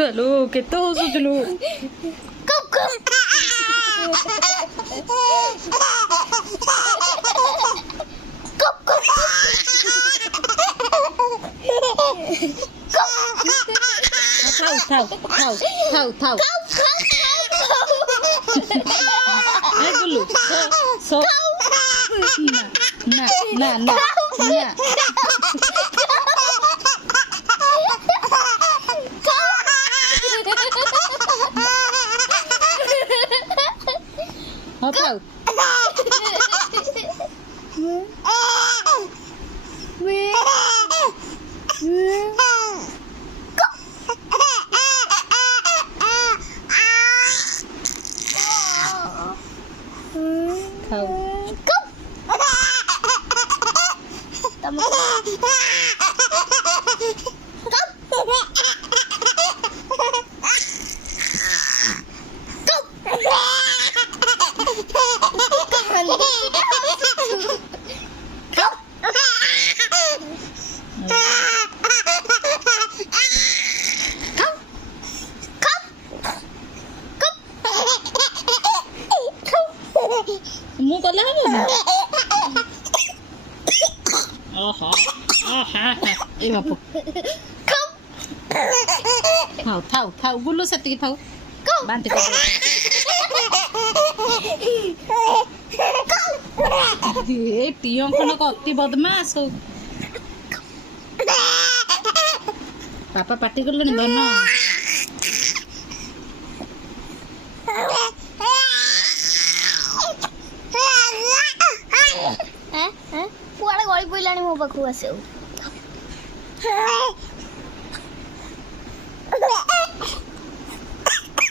ଛୁଆଲୋ କେତେ ହସୁଥିଲୁ। ଥାଉ ଥାଉ ଥାଉ ଥାଉ ଗୁଲୁ ନା ନା ନା ନା ହଁ ଥାଉ ମୁଁ କଲେ ହବ ଏ ବାପ ଥାଉ ଥାଉ ଥାଉ ଗୁଲୁ ସେତିକି ଥାଉ ବାନ୍ତି ଏ ପିଅଙ୍କନକ ଅତି ବଦମାସ ବାପା ପାଟି କଲେଣି ଧନ କୁଆଡ଼େ ଗଳି ପଇଲାଣି ମୋ ପାଖକୁ ଆସିବାକୁ।